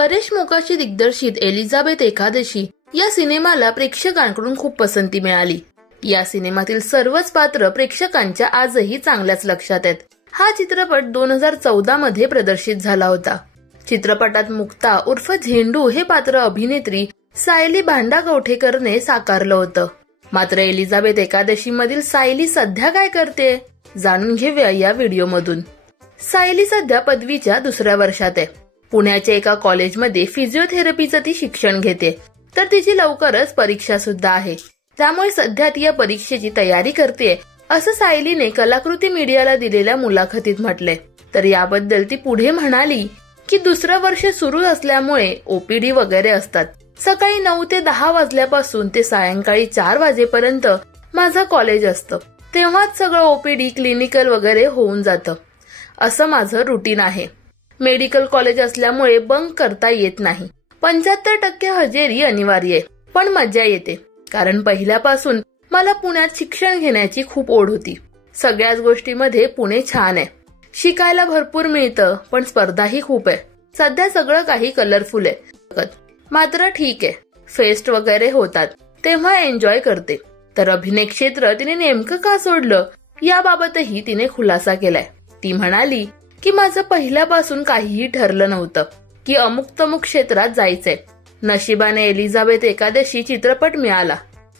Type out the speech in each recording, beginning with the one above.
परेश मोकाशी दिग्दर्शित एलिझाबेथ एकादशी या सिनेमाला प्रेक्षकांकडून खूप पसंती मिळाली। या सिनेमातील सर्वच पात्र प्रेक्षकांच्या आजही चांगल्याच लक्षात आहेत। हा चित्रपट 2014 मध्ये प्रदर्शित झाला होता। चित्रपटात मुक्ता उर्फ झेंडू हे पात्र अभिनेत्री सायली भांडाकवठेकरने साकारलं होतं। मात्र एलिझाबेथ एकादशी मधील सायली सध्या काय करते जाणून घेऊया या व्हिडिओमधून। सायली सध्या पदवीच्या दुसऱ्या वर्षात आहे। पुण्याच्या एका कॉलेजमध्ये फिजिओथेरपीचं ती शिक्षण घेते, तर तिची लवकरच परीक्षा सुद्धा आहे। त्यामुळे सध्या ती या परीक्षेची तयारी करते असं सायलीने कलाकृती मीडियाला दिलेल्या मुलाखतीत म्हटले। तर याबद्दल ती पुढे म्हणाली की दुसरं वर्ष सुरू असल्यामुळे ओपीडी वगैरे असतात। सकाळी 9 ते 10 वाजल्यापासून ते सायंकाळी 4 वाजेपर्यंत माझं कॉलेज असतं। तेव्हाच सगळं ओपीडी क्लिनिकल वगैरे होऊन जातं। असं माझं रुटीन आहे। मेडिकल कॉलेज असल्यामुळे बंक करता येत नाही। 75% हजेरी अनिवार्य आहे, पण मजा येते कारण पहिल्यापासून मला पुण्यात शिक्षण घेण्याची खूप ओढ होती। सगळ्याच गोष्टीमध्ये पुणे छान आहे। शिकायला भरपूर मिळतं, पण स्पर्धाही खूप आहे। सध्या सगळं काही कलरफुल आहे, मात्र ठीक आहे। फेस्ट वगैरे होतात तेव्हा एन्जॉय करते। तर अभिनय क्षेत्र तिने नेमकं का सोडलं याबाबतही तिने खुलासा केलाय। ती म्हणाली की माझं पहिल्यापासून काहीही ठरलं नव्हतं की अमुक तमुक क्षेत्रात जायचंय। नशिबाने एलिझाबेथ एकादशी चित्रपट मिळाला,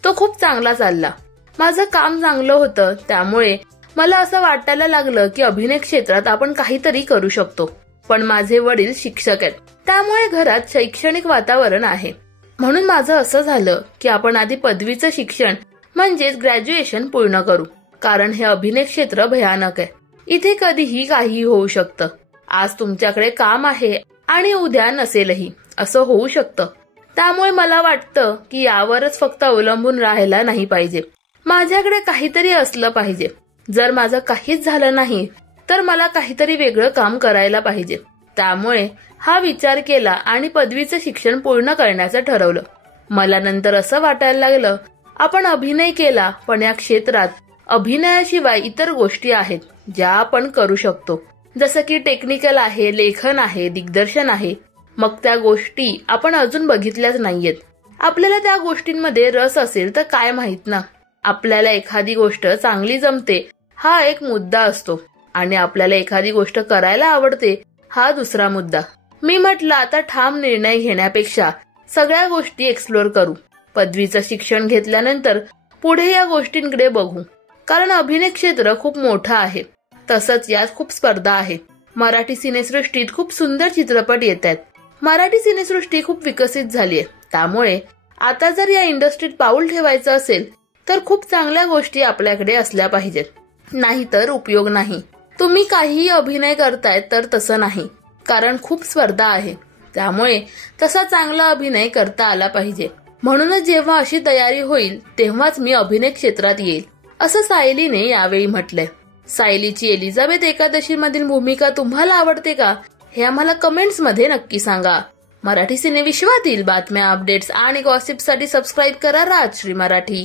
तो खूप चांगला चालला। माझं काम चांगलं होतं, त्यामुळे मला असं वाटायला लागलं की अभिनय क्षेत्रात आपण काहीतरी करू शकतो। पण माझे वडील शिक्षक आहेत, त्यामुळे घरात शैक्षणिक वातावरण आहे। म्हणून माझं असं झालं की आपण आधी पदवीचं शिक्षण म्हणजेच ग्रॅज्युएशन पूर्ण करू, कारण हे अभिनय क्षेत्र भयानक आहे। इथे कधीही काहीही होऊ शकतं। आज तुमच्याकडे काम आहे आणि उद्या नसेलही, असं होऊ शकतं। त्यामुळे मला वाटतं की यावरच फक्त अवलंबून राहायला नाही पाहिजे। माझ्याकडे काहीतरी असलं पाहिजे। जर माझं काहीच झालं नाही तर मला काहीतरी वेगळं काम करायला पाहिजे। त्यामुळे हा विचार केला आणि पदवीचं शिक्षण पूर्ण करण्याचं ठरवलं। मला नंतर असं वाटायला लागलं आपण अभिनय केला, पण या क्षेत्रात अभिनयाशिवाय इतर गोष्टी आहेत ज्या आपण करू शकतो, जसं की टेक्निकल आहे, लेखन आहे, दिग्दर्शन आहे। मग त्या गोष्टी आपण अजून बघितल्याच नाहीयेत। आपल्याला त्या गोष्टींमध्ये रस असेल तर काय माहित ना। आपल्याला एखादी गोष्ट चांगली जमते हा एक मुद्दा असतो आणि आपल्याला एखादी गोष्ट करायला आवडते हा दुसरा मुद्दा। मी म्हटलं आता ठाम निर्णय घेण्यापेक्षा सगळ्या गोष्टी एक्सप्लोर करू। पदवीचं शिक्षण घेतल्यानंतर पुढे या गोष्टींकडे बघू, कारण अभिनय क्षेत्र खूप मोठं आहे। तसंच यात खूप स्पर्धा आहे। मराठी सिनेसृष्टीत खूप सुंदर चित्रपट येत आहेत। मराठी सिनेसृष्टी खूप विकसित झालीय, त्यामुळे आता जर या इंडस्ट्रीत पाऊल ठेवायचं असेल तर खूप चांगल्या गोष्टी आपल्याकडे असल्या पाहिजेत, नाहीतर उपयोग नाही। तुम्ही काहीही अभिनय करताय तर तसं नाही, कारण खूप स्पर्धा आहे। त्यामुळे तसा चांगला अभिनय करता आला पाहिजे। म्हणूनच जेव्हा अशी तयारी होईल तेव्हाच मी अभिनय क्षेत्रात येईल, असं सायलीने यावेळी म्हटलंय। सायलीची एलिझाबेथ एकादशी मधील भूमिका तुम्हाला आवडते का हे आम्हाला कमेंट्स मध्ये नक्की सांगा। मराठी सिने विश्वातील बातम्या, अपडेट्स आणि गॉसिपसाठी सबस्क्राईब करा राजश्री मराठी।